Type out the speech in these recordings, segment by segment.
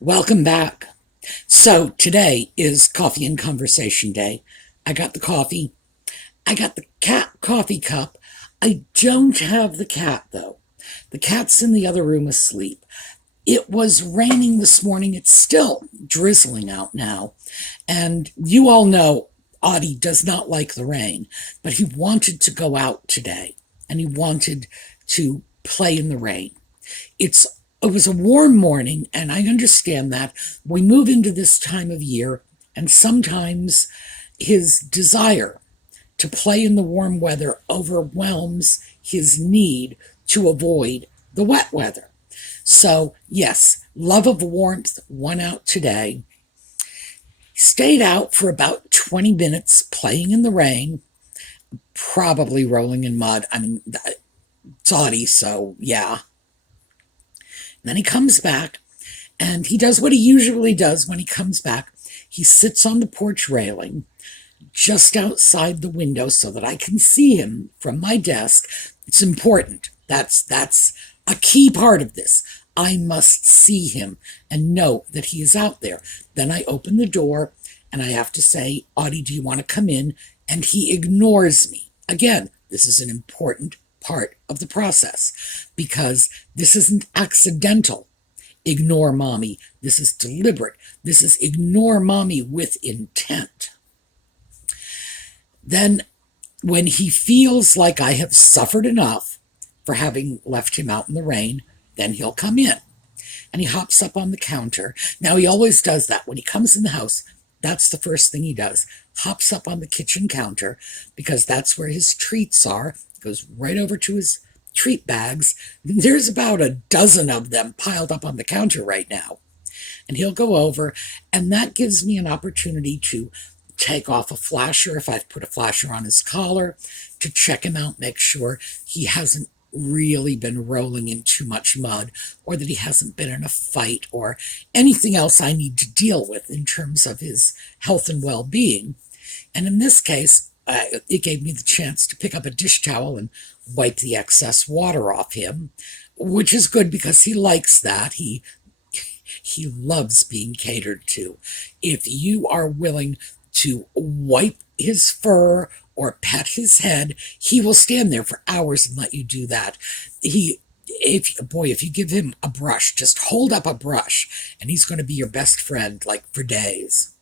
Welcome back. So today is coffee and conversation day. I got the coffee. I got the cat coffee cup. I don't have the cat though. The cat's in the other room asleep. It was raining this morning. It's still drizzling out now. And you all know Audie does not like the rain, but he wanted to go out today and he wanted to play in the rain. It was a warm morning, and I understand that. We move into this time of year, and sometimes his desire to play in the warm weather overwhelms his need to avoid the wet weather. So, yes, love of warmth went out today. Stayed out for about 20 minutes playing in the rain, probably rolling in mud. I mean, it's Audie, so yeah. Then he comes back, and he does what he usually does when he comes back. He sits on the porch railing just outside the window so that I can see him from my desk. It's important. That's a key part of this. I must see him and know that he is out there. Then I open the door, and I have to say, Audie, do you want to come in? And he ignores me. Again, this is an important part of the process because this isn't accidental. Ignore mommy. This is deliberate. This is ignore mommy with intent. Then when he feels like I have suffered enough for having left him out in the rain, then he'll come in and he hops up on the counter. Now he always does that when he comes in the house. That's the first thing he does. Hops up on the kitchen counter because that's where his treats are. Goes right over to his treat bags. There's about a dozen of them piled up on the counter right now. And he'll go over, and that gives me an opportunity to take off a flasher if I've put a flasher on his collar, to check him out, make sure he hasn't really been rolling in too much mud, or that he hasn't been in a fight, or anything else I need to deal with in terms of his health and well-being. And in this case, it gave me the chance to pick up a dish towel and wipe the excess water off him, which is good because he likes that. He loves being catered to. If you are willing to wipe his fur or pet his head, he will stand there for hours and let you do that. If you give him a brush, just hold up a brush, and he's going to be your best friend, like, for days.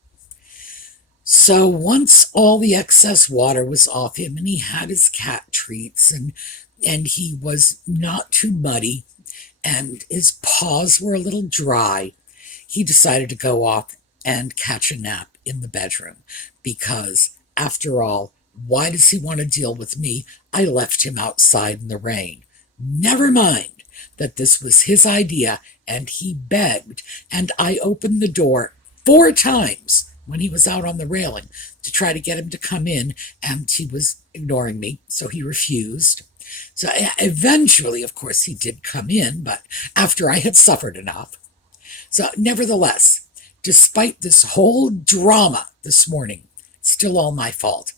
So once all the excess water was off him and he had his cat treats and he was not too muddy and his paws were a little dry, he decided to go off and catch a nap in the bedroom because, after all, why does he want to deal with me? I left him outside in the rain. Never mind that this was his idea, and he begged, and I opened the door 4 times when he was out on the railing to try to get him to come in, and he was ignoring me, so he refused. So eventually, of course, he did come in, but after I had suffered enough. So nevertheless, despite this whole drama this morning, it's still all my fault.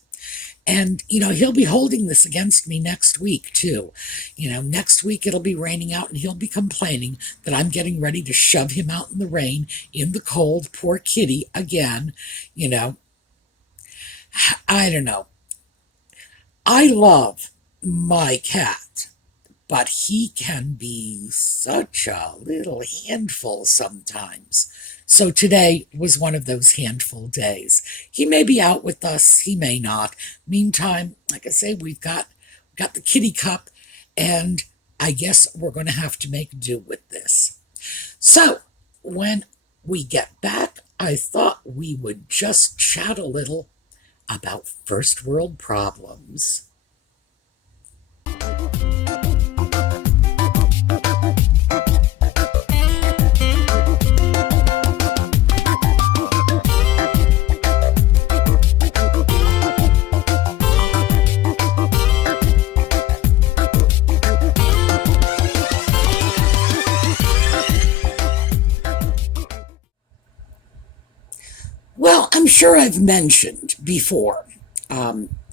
And, he'll be holding this against me next week, too. Next week it'll be raining out and he'll be complaining that I'm getting ready to shove him out in the rain, in the cold, poor kitty, again. I don't know. I love my cat, but he can be such a little handful sometimes. So today was one of those handful days. He may be out with us, he may not. Meantime, like I say, we've got the kitty cup, and I guess we're going to have to make do with this. So when we get back, I thought we would just chat a little about first world problems. Well, I'm sure I've mentioned before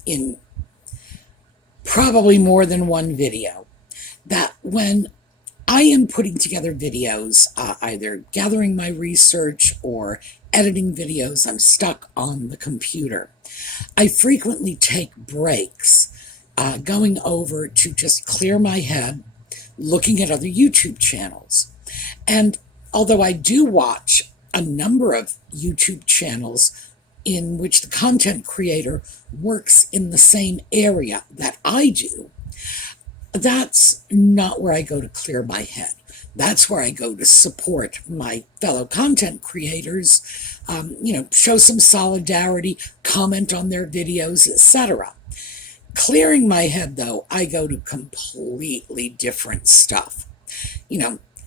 in probably more than one video that when I am putting together videos, either gathering my research or editing videos. I'm stuck on the computer. I frequently take breaks, going over to just clear my head, looking at other YouTube channels. And although I do watch a number of YouTube channels in which the content creator works in the same area that I do, that's not where I go to clear my head. That's where I go to support my fellow content creators, show some solidarity, comment on their videos, etc. Clearing my head, though, I go to completely different stuff.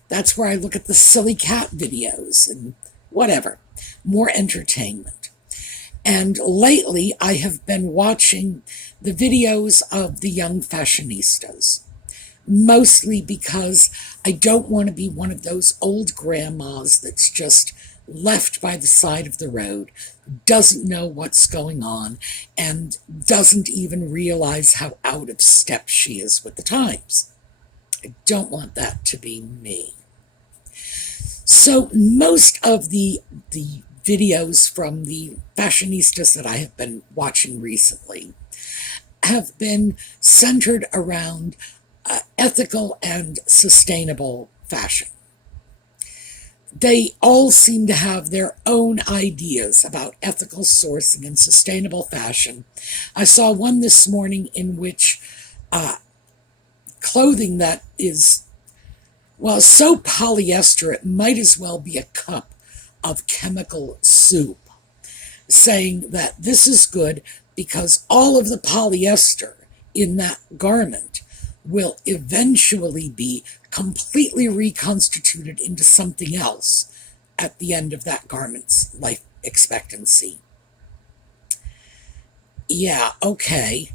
That's where I look at the silly cat videos and whatever, more entertainment. And lately, I have been watching the videos of the young fashionistas, mostly because I don't want to be one of those old grandmas that's just left by the side of the road, doesn't know what's going on, and doesn't even realize how out of step she is with the times. I don't want that to be me. So most of the videos from the fashionistas that I have been watching recently have been centered around ethical and sustainable fashion. They all seem to have their own ideas about ethical sourcing and sustainable fashion. I saw one this morning in which clothing that is, well, so polyester it might as well be a cup of chemical soup, saying that this is good because all of the polyester in that garment will eventually be completely reconstituted into something else at the end of that garment's life expectancy. Yeah, okay.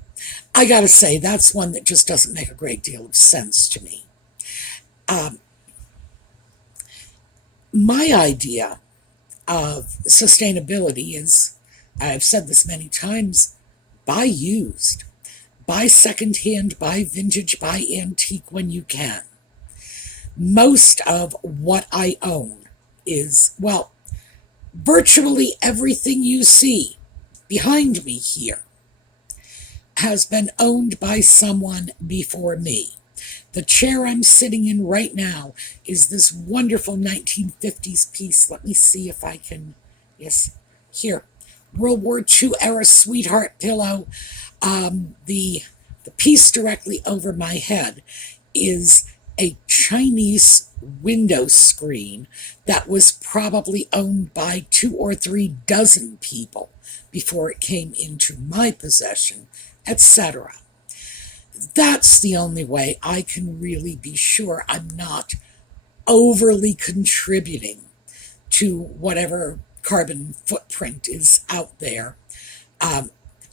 I gotta say, that's one that just doesn't make a great deal of sense to me. My idea of sustainability is, I've said this many times, buy used. Buy secondhand, buy vintage, buy antique when you can. Most of what I own is, well, virtually everything you see behind me here has been owned by someone before me. The chair I'm sitting in right now is this wonderful 1950s piece. Let me see if I can, yes, here. World War II era sweetheart pillow. The piece directly over my head is a Chinese window screen that was probably owned by 2 or 3 dozen people before it came into my possession, etc. That's the only way I can really be sure I'm not overly contributing to whatever carbon footprint is out there.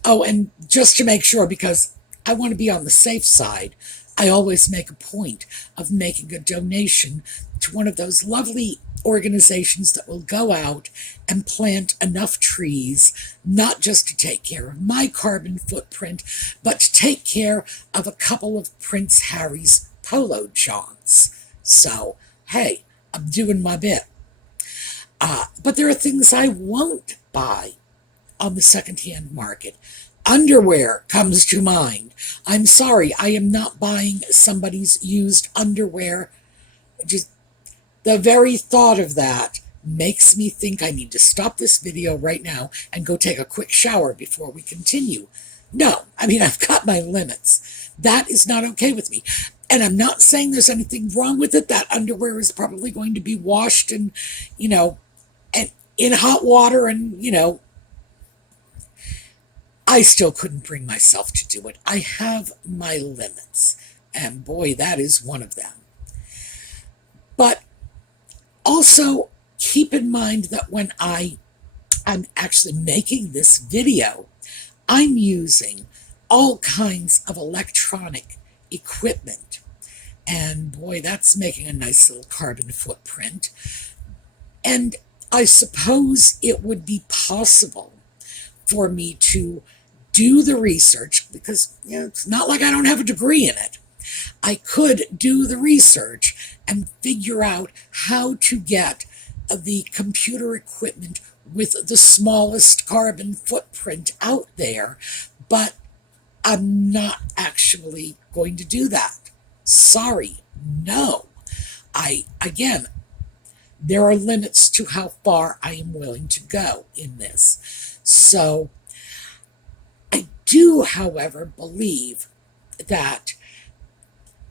And just to make sure, because I want to be on the safe side, I always make a point of making a donation to one of those lovely organizations that will go out and plant enough trees, not just to take care of my carbon footprint, but to take care of a couple of Prince Harry's polo jaunts. So, hey, I'm doing my bit. But there are things I won't buy on the secondhand market. Underwear comes to mind. I'm sorry, I am not buying somebody's used underwear. Just the very thought of that makes me think I need to stop this video right now and go take a quick shower before we continue. No, I mean, I've got my limits. That is not okay with me. And I'm not saying there's anything wrong with it. That underwear is probably going to be washed and, and in hot water and, I still couldn't bring myself to do it. I have my limits. And boy, that is one of them. But also keep in mind that when I'm actually making this video, I'm using all kinds of electronic equipment. And boy, that's making a nice little carbon footprint. And I suppose it would be possible for me to do the research, because it's not like I don't have a degree in it. I could do the research and figure out how to get the computer equipment with the smallest carbon footprint out there, but I'm not actually going to do that. Sorry, no. Again, there are limits to how far I am willing to go in this. So I do, however, believe that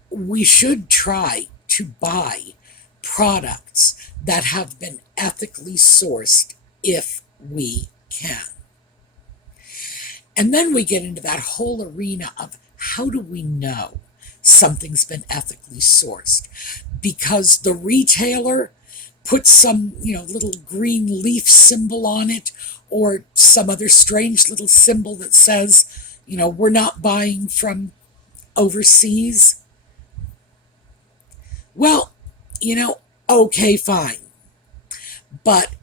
we should try to buy products that have been ethically sourced if we can. And then we get into that whole arena of how do we know something's been ethically sourced? Because the retailer puts some, little green leaf symbol on it, or some other strange little symbol that says, we're not buying from overseas. Well, okay, fine. But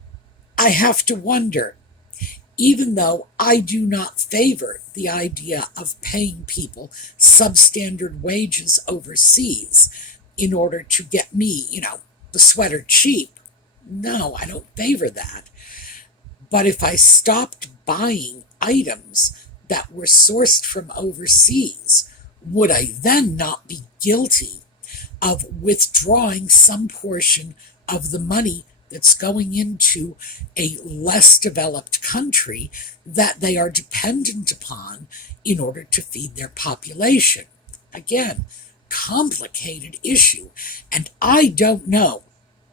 I have to wonder, even though I do not favor the idea of paying people substandard wages overseas in order to get me, the sweater cheap. No, I don't favor that. But if I stopped buying items that were sourced from overseas, would I then not be guilty of withdrawing some portion of the money that's going into a less developed country that they are dependent upon in order to feed their population? Again, complicated issue, and I don't know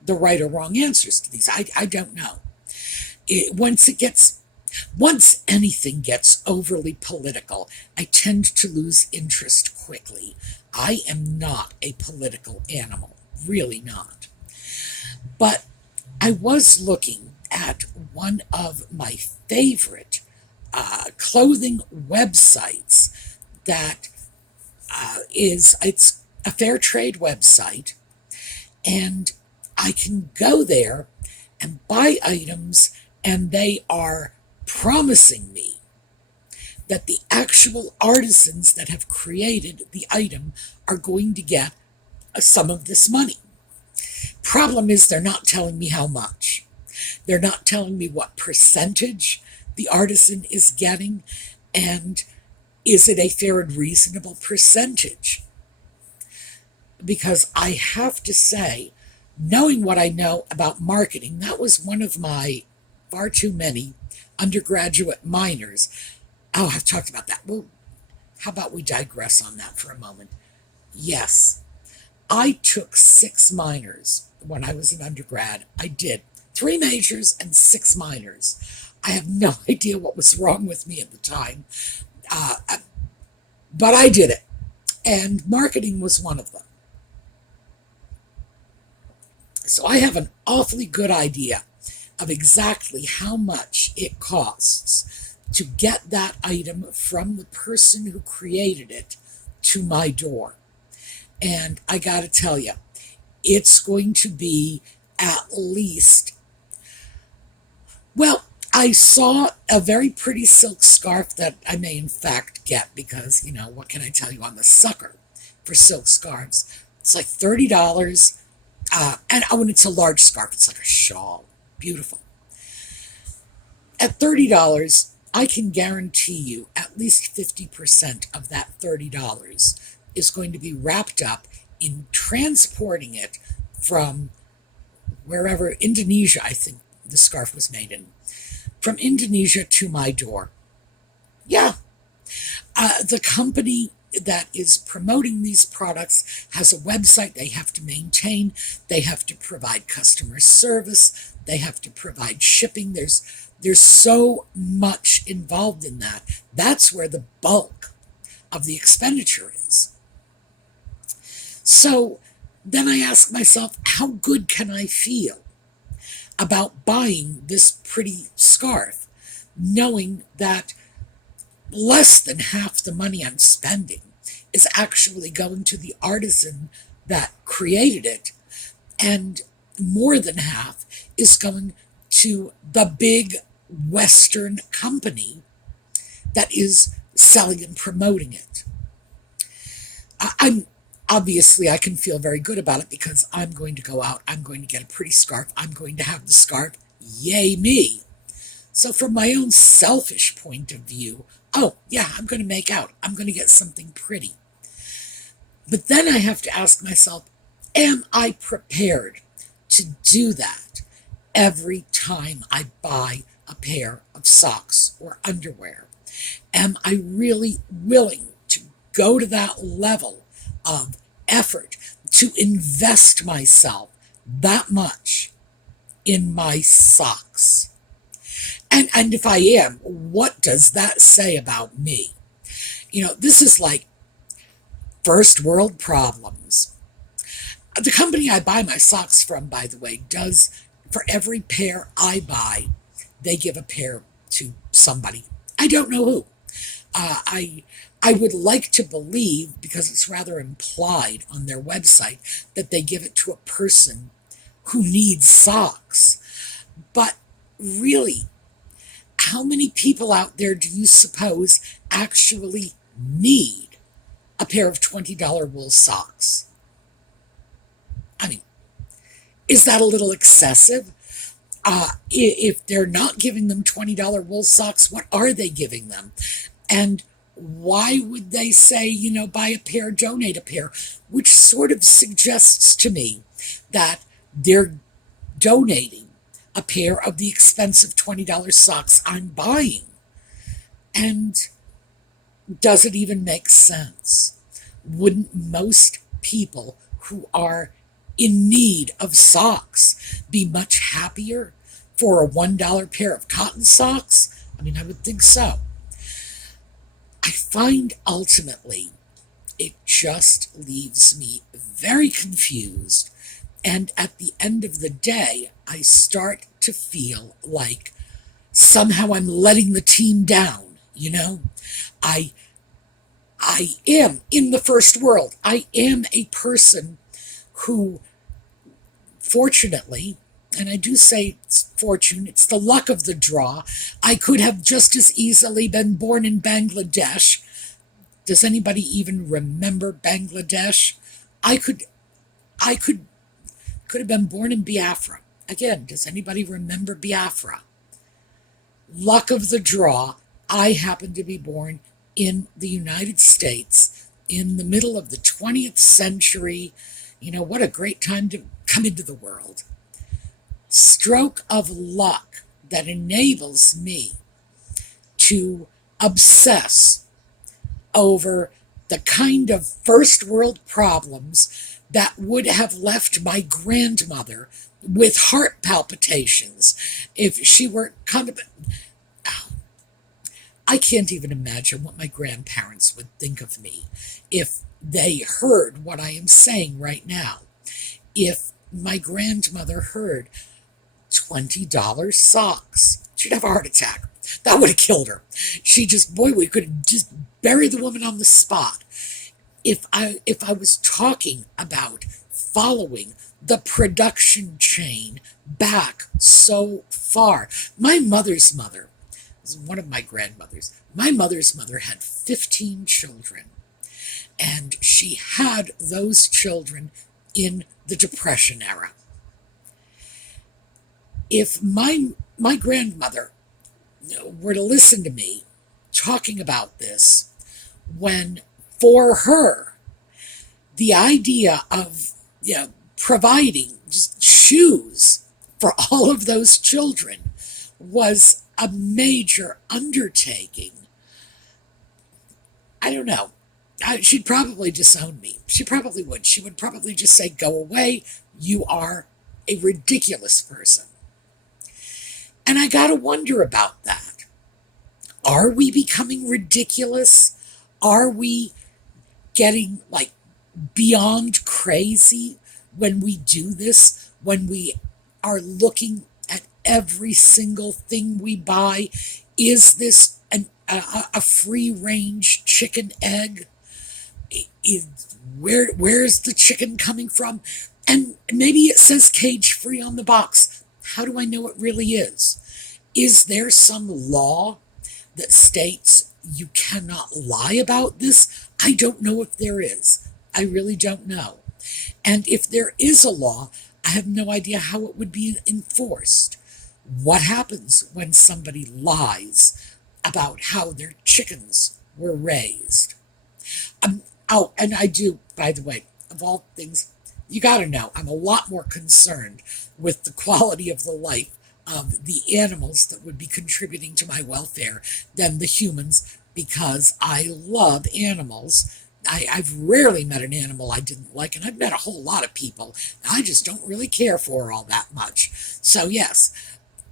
the right or wrong answers to these. I don't know. Once anything gets overly political, I tend to lose interest quickly. I am not a political animal, really not. But I was looking at one of my favorite clothing websites that it's a fair trade website, and I can go there and buy items, and they are promising me that the actual artisans that have created the item are going to get some of this money. Problem is, they're not telling me how much. They're not telling me what percentage the artisan is getting, and is it a fair and reasonable percentage? Because I have to say, knowing what I know about marketing, that was one of my far too many undergraduate minors. Oh, I've talked about that. Well, how about we digress on that for a moment? Yes, I took 6 minors when I was an undergrad. I did 3 majors and 6 minors. I have no idea what was wrong with me at the time, but I did it, and marketing was one of them. So I have an awfully good idea of exactly how much it costs to get that item from the person who created it to my door. And I gotta tell you, it's going to be at least, well, I saw a very pretty silk scarf that I may in fact get because, what can I tell you, I'm a sucker for silk scarves. It's like $30. And when it's a large scarf, it's like a shawl. Beautiful. At $30, I can guarantee you at least 50% of that $30 is going to be wrapped up in transporting it from wherever, Indonesia, I think the scarf was made in, from Indonesia to my door. Yeah. The company that is promoting these products has a website they have to maintain. They have to provide customer service. They have to provide shipping. There's so much involved in that. That's where the bulk of the expenditure is. So then I ask myself, how good can I feel about buying this pretty scarf, knowing that less than half the money I'm spending is actually going to the artisan that created it, and more than half is going to the big Western company that is selling and promoting it. obviously I can feel very good about it because I'm going to go out, I'm going to get a pretty scarf, I'm going to have the scarf, yay me. So from my own selfish point of view, oh yeah, I'm going to make out, I'm going to get something pretty. But then I have to ask myself, am I prepared to do that every time I buy a pair of socks or underwear? Am I really willing to go to that level of effort to invest myself that much in my socks? And if I am, what does that say about me? This is like first world problems. The company I buy my socks from, by the way, does, for every pair I buy, they give a pair to somebody. I don't know who. I would like to believe, because it's rather implied on their website, that they give it to a person who needs socks. But really, how many people out there do you suppose actually need a pair of $20 wool socks? I mean, is that a little excessive? If they're not giving them $20 wool socks, what are they giving them? And why would they say, buy a pair, donate a pair? Which sort of suggests to me that they're donating a pair of the expensive $20 socks I'm buying. And does it even make sense? Wouldn't most people who are in need of socks be much happier for a $1 pair of cotton socks? I mean, I would think so. I find ultimately it just leaves me very confused. And at the end of the day, I start to feel like somehow I'm letting the team down, I am in the first world. I am a person who, fortunately, and I do say it's fortune, it's the luck of the draw. I could have just as easily been born in Bangladesh. Does anybody even remember Bangladesh? I could have been born in Biafra. Again, does anybody remember Biafra? Luck of the draw, I happen to be born in the United States in the middle of the 20th century. What a great time to come into the world. Stroke of luck that enables me to obsess over the kind of first world problems that would have left my grandmother with heart palpitations if she were I can't even imagine what my grandparents would think of me if they heard what I am saying right now. If my grandmother heard $20 socks, she'd have a heart attack. That would have killed her. We could just bury the woman on the spot. If I was talking about following the production chain back so far, my mother's mother was one of my grandmothers. My mother's mother had 15 children, and she had those children in the Depression era. If my grandmother were to listen to me talking about this, when for her the idea of providing just shoes for all of those children was a major undertaking, I don't know. She'd probably disown me. She probably would. She would probably just say, go away. You are a ridiculous person. And I gotta wonder about that. Are we becoming ridiculous? Are we getting beyond crazy when we do this? When we are looking at every single thing we buy? Is this a free-range chicken egg? Where's the chicken coming from? And maybe it says cage-free on the box. How do I know it really is? Is there some law that states you cannot lie about this? I don't know if there is. I really don't know. And if there is a law, I have no idea how it would be enforced. What happens when somebody lies about how their chickens were raised? Oh, and I do, by the way, of all things, you got to know, I'm a lot more concerned with the quality of the life of the animals that would be contributing to my welfare than the humans, because I love animals. I've rarely met an animal I didn't like, and I've met a whole lot of people I just don't really care for all that much. So, yes,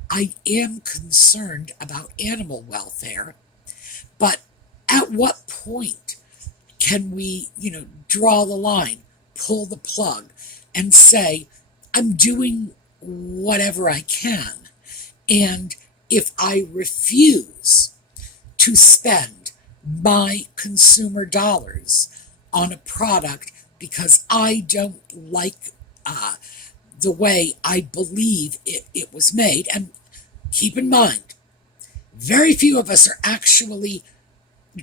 I am concerned about animal welfare, but at what point can we, draw the line, pull the plug, and say, I'm doing whatever I can, and if I refuse to spend my consumer dollars on a product because I don't like the way I believe it was made, and keep in mind, very few of us are actually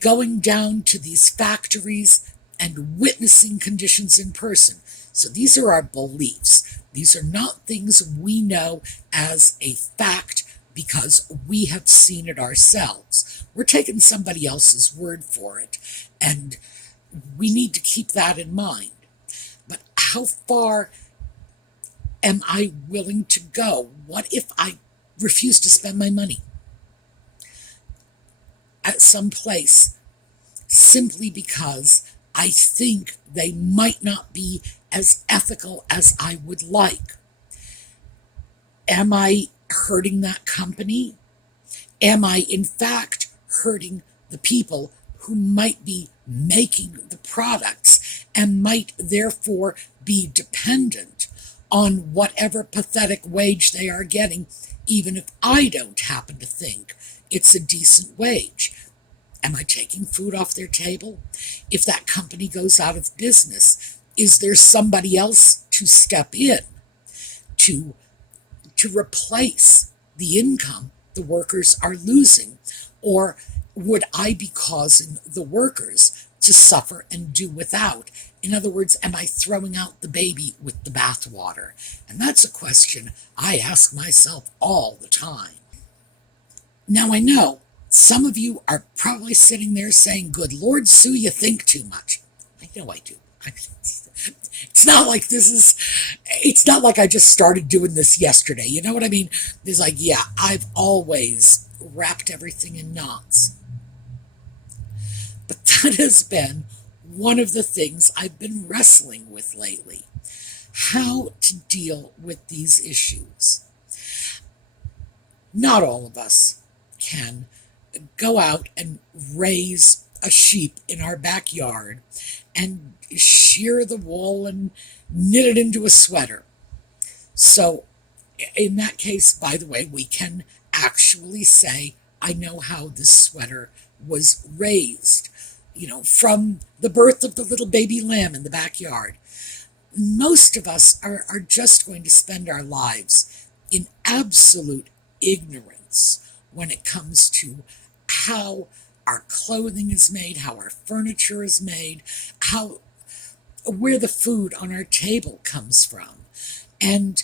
going down to these factories and witnessing conditions in person. So these are our beliefs. These are not things we know as a fact because we have seen it ourselves. We're taking somebody else's word for it, and we need to keep that in mind. But how far am I willing to go? What if I refuse to spend my money at some place simply because I think they might not be as ethical as I would like? Am I hurting that company? Am I, in fact, hurting the people who might be making the products and might therefore be dependent on whatever pathetic wage they are getting, even if I don't happen to think it's a decent wage? Am I taking food off their table? If that company goes out of business, is there somebody else to step in to replace the income the workers are losing? Or would I be causing the workers to suffer and do without? In other words, am I throwing out the baby with the bathwater? And that's a question I ask myself all the time. Now, I know some of you are probably sitting there saying, good Lord, Sue, you think too much. I know I do. It's not like I just started doing this yesterday. You know what I mean? There's like, yeah, I've always wrapped everything in knots. But that has been one of the things I've been wrestling with lately. How to deal with these issues. Not all of us can go out and raise a sheep in our backyard and shear the wool and knit it into a sweater. So in that case, by the way, we can actually say, I know how this sweater was raised, from the birth of the little baby lamb in the backyard. Most of us are just going to spend our lives in absolute ignorance when it comes to how our clothing is made, how our furniture is made, where the food on our table comes from. And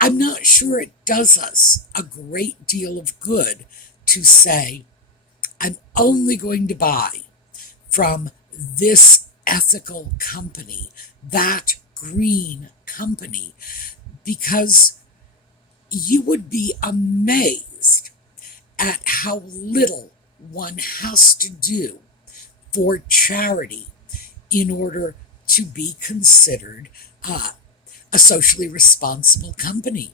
I'm not sure it does us a great deal of good to say, I'm only going to buy from this ethical company, that green company, because you would be amazed at how little one has to do for charity in order to be considered a socially responsible company.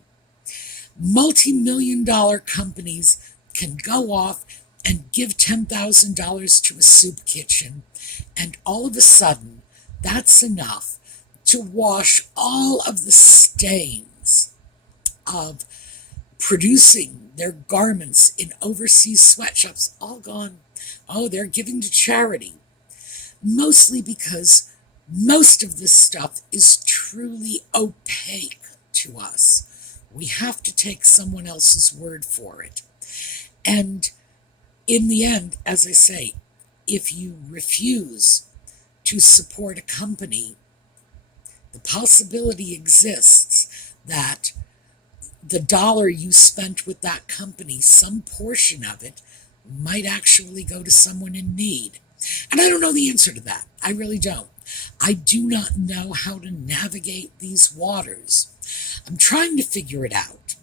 Multi-million-dollar companies can go off and give $10,000 to a soup kitchen, and all of a sudden, that's enough to wash all of the stains of producing their garments in overseas sweatshops, all gone. Oh, they're giving to charity. Mostly because most of this stuff is truly opaque to us. We have to take someone else's word for it. And in the end, as I say, if you refuse to support a company, the possibility exists that the dollar you spent with that company, some portion of it, might actually go to someone in need. And I don't know the answer to that. I really don't. I do not know how to navigate these waters. I'm trying to figure it out.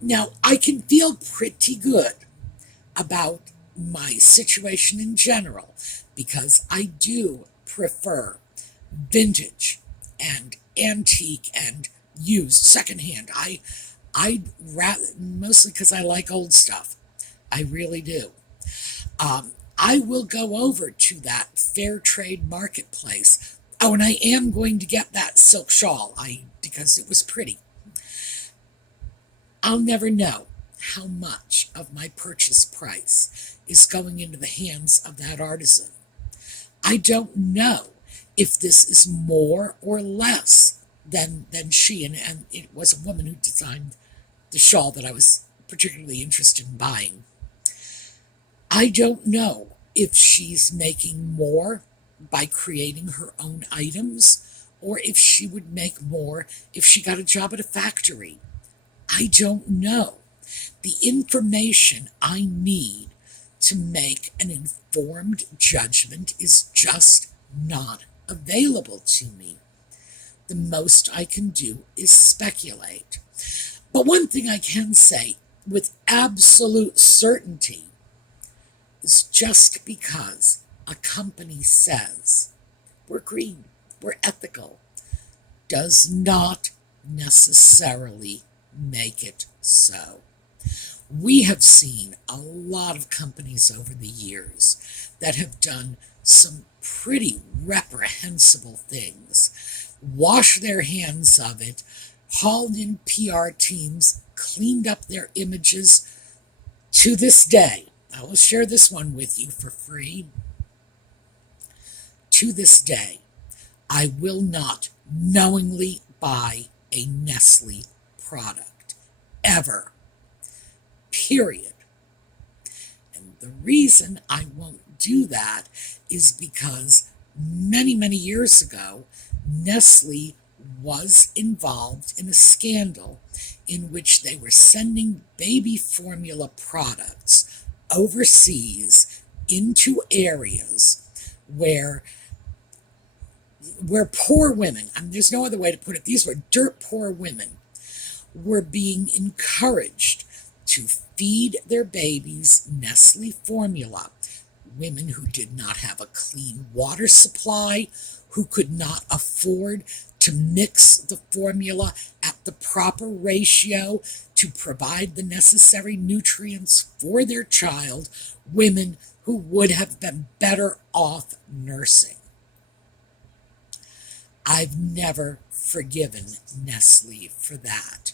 Now, I can feel pretty good about my situation in general because I do prefer vintage and antique and used secondhand. I rather, mostly because I like old stuff. I really do. I will go over to that fair trade marketplace. Oh, and I am going to get that silk shawl because it was pretty. I'll never know how much of my purchase price is going into the hands of that artisan. I don't know if this is more or less than she, and it was a woman who designed the shawl that I was particularly interested in buying. I don't know if she's making more by creating her own items, or if she would make more if she got a job at a factory. I don't know. The information I need to make an informed judgment is just not available to me. The most I can do is speculate. But one thing I can say with absolute certainty is just because a company says we're green, we're ethical, does not necessarily make it so. We have seen a lot of companies over the years that have done some pretty reprehensible things, washed their hands of it, hauled in PR teams, cleaned up their images. To this day, I will share this one with you for free. To this day, I will not knowingly buy a Nestle product, ever, period. And the reason I won't do that is because many, many years ago, Nestle was involved in a scandal in which they were sending baby formula products overseas into areas where poor women, I mean, there's no other way to put it, these were dirt poor women, were being encouraged to feed their babies Nestle formula. Women who did not have a clean water supply, who could not afford to mix the formula at the proper ratio to provide the necessary nutrients for their child, women who would have been better off nursing. I've never forgiven Nestle for that.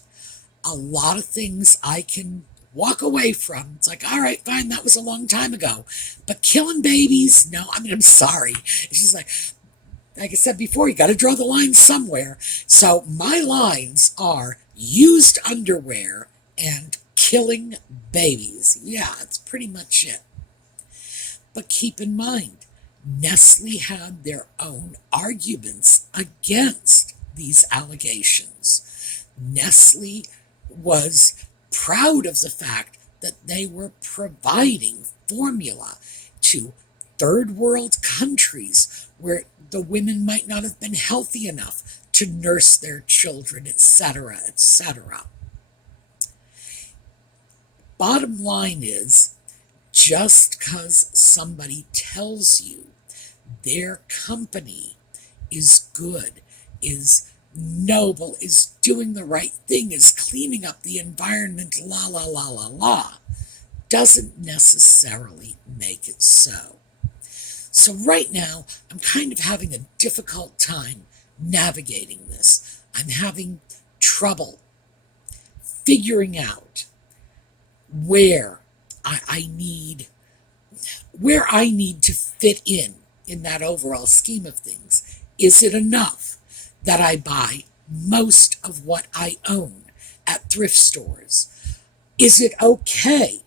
A lot of things I can walk away from. It's like, all right, fine, that was a long time ago. But killing babies, no, I mean, I'm sorry. It's just like I said before, you got to draw the line somewhere. So my lines are used underwear and killing babies. Yeah, that's pretty much it. But keep in mind, Nestle had their own arguments against these allegations. Nestle was proud of the fact that they were providing formula to third world countries where the women might not have been healthy enough to nurse their children, etc., etc. Bottom line is, just because somebody tells you their company is good, is noble, is doing the right thing, is cleaning up the environment, la la la la la, doesn't necessarily make it so. So right now, I'm kind of having a difficult time navigating this. I'm having trouble figuring out where I need to fit in that overall scheme of things. Is it enough that I buy most of what I own at thrift stores? Is it okay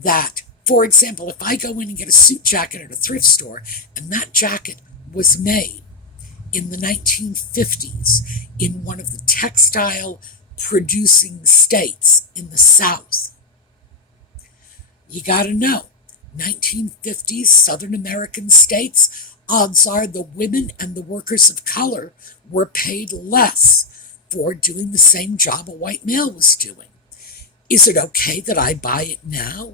that For example, if I go in and get a suit jacket at a thrift store, and that jacket was made in the 1950s in one of the textile producing states in the South, you got to know, 1950s Southern American states, odds are the women and the workers of color were paid less for doing the same job a white male was doing. Is it okay that I buy it now?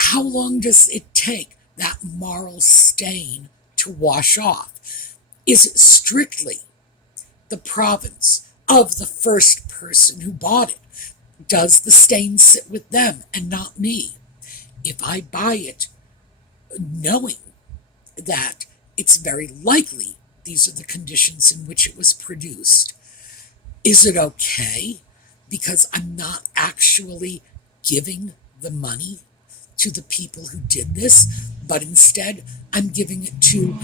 How long does it take that moral stain to wash off? Is it strictly the province of the first person who bought it? Does the stain sit with them and not me? If I buy it knowing that it's very likely these are the conditions in which it was produced, is it okay because I'm not actually giving the money to the people who did this, but instead I'm giving it to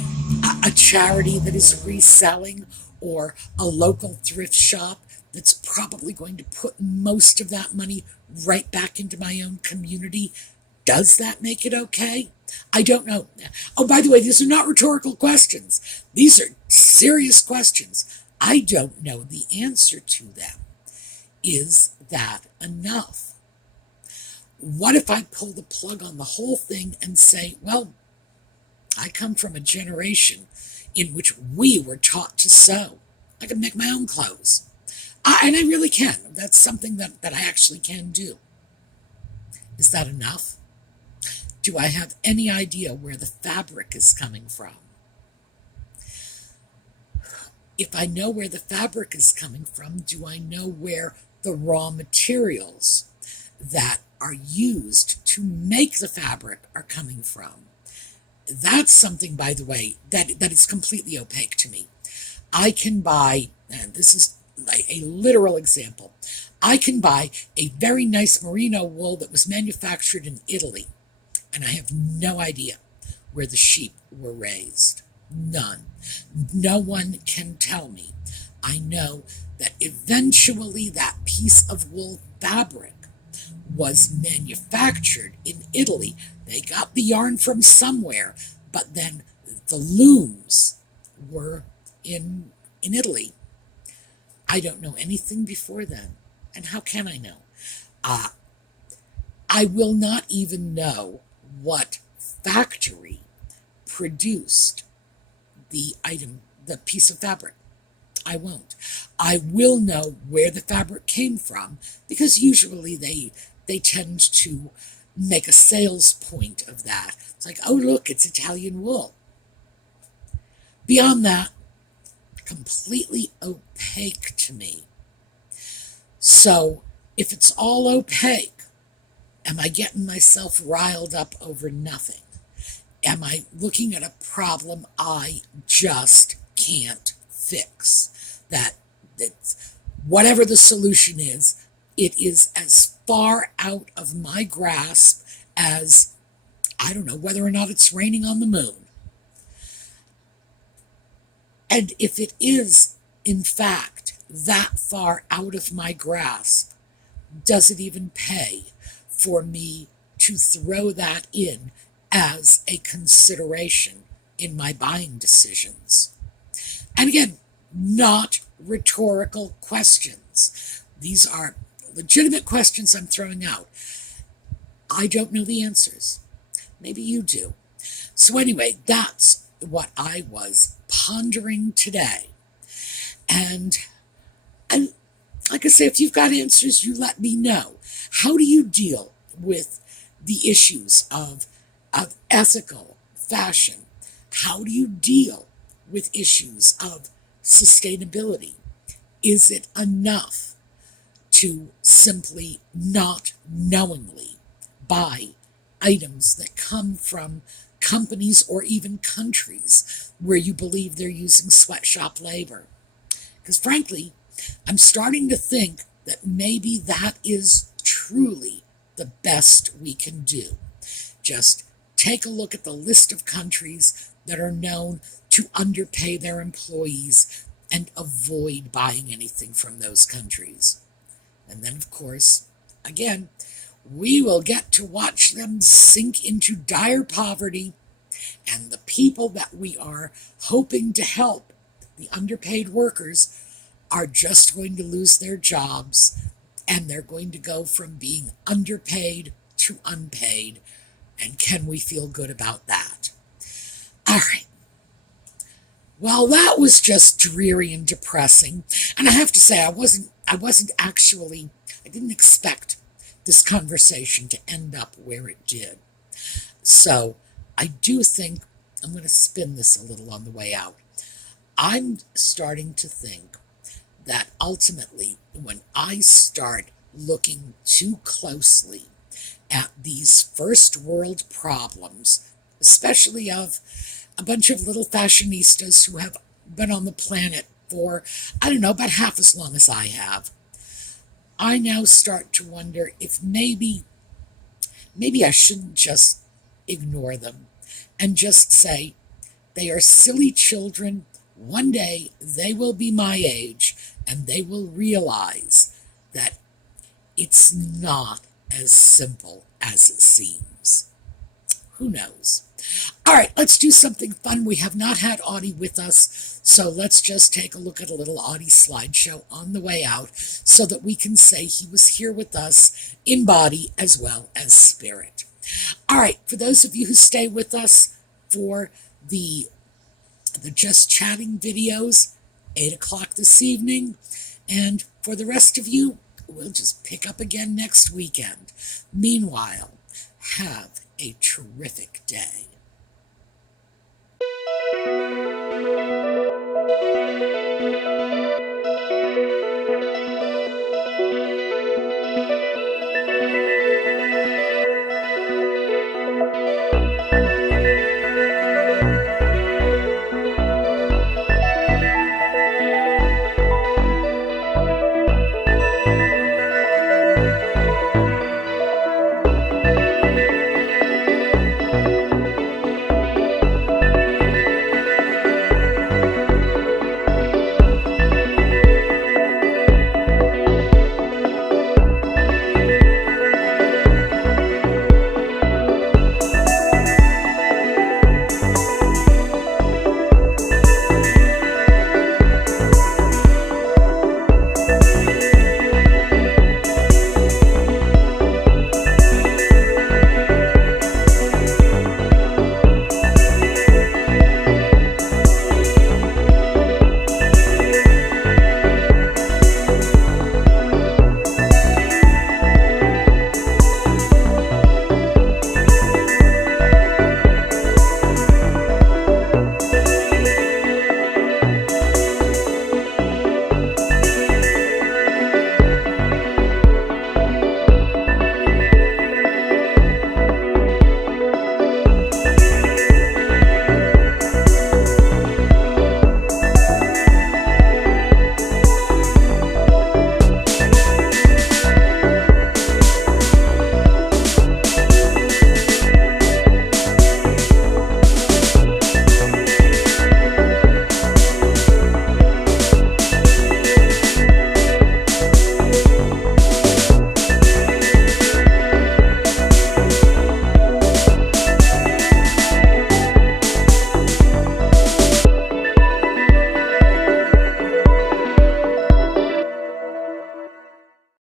a charity that is reselling, or a local thrift shop that's probably going to put most of that money right back into my own community? Does that make it okay? I don't know. Oh, by the way, these are not rhetorical questions. These are serious questions. I don't know the answer to them. Is that enough? What if I pull the plug on the whole thing and say, well, I come from a generation in which we were taught to sew. I can make my own clothes. And I really can. That's something that I actually can do. Is that enough? Do I have any idea where the fabric is coming from? If I know where the fabric is coming from, do I know where the raw materials that are used to make the fabric are coming from? That's something, by the way, that is completely opaque to me. I can buy, and this is like a literal example, I can buy a very nice merino wool that was manufactured in Italy, and I have no idea where the sheep were raised. None. No one can tell me. I know that eventually that piece of wool fabric was manufactured in Italy. They got the yarn from somewhere, but then the looms were in Italy. I don't know anything before then. And how can I know? I will not even know what factory produced the item, the piece of fabric. I won't. I will know where the fabric came from, because usually they tend to make a sales point of that. It's like, oh, look, it's Italian wool. Beyond that, completely opaque to me. So if it's all opaque, am I getting myself riled up over nothing? Am I looking at a problem I just can't fix? That whatever the solution is, it is as far out of my grasp as, I don't know, whether or not it's raining on the moon. And if it is, in fact, that far out of my grasp, does it even pay for me to throw that in as a consideration in my buying decisions? And again, not rhetorical questions. These are legitimate questions I'm throwing out. I don't know the answers. Maybe you do. So anyway, that's what I was pondering today. And like I say, if you've got answers, you let me know. How do you deal with the issues of ethical fashion? How do you deal with issues of sustainability? Is it enough to simply not knowingly buy items that come from companies or even countries where you believe they're using sweatshop labor? Because frankly, I'm starting to think that maybe that is truly the best we can do. Just take a look at the list of countries that are known to underpay their employees and avoid buying anything from those countries. And then, of course, again, we will get to watch them sink into dire poverty, and the people that we are hoping to help, the underpaid workers, are just going to lose their jobs, and they're going to go from being underpaid to unpaid. And can we feel good about that? All right. Well, that was just dreary and depressing. And I have to say, I didn't expect this conversation to end up where it did. So I do think I'm going to spin this a little on the way out. I'm starting to think that ultimately, when I start looking too closely at these first world problems, especially of a bunch of little fashionistas who have been on the planet for, I don't know, about half as long as I have, I now start to wonder if maybe I shouldn't just ignore them and just say, they are silly children. One day they will be my age and they will realize that it's not as simple as it seems. Who knows? All right, let's do something fun. We have not had Audie with us, so let's just take a look at a little Audie slideshow on the way out so that we can say he was here with us in body as well as spirit. All right, for those of you who stay with us for the Just Chatting videos, 8 o'clock this evening, and for the rest of you, we'll just pick up again next weekend. Meanwhile, have a terrific day.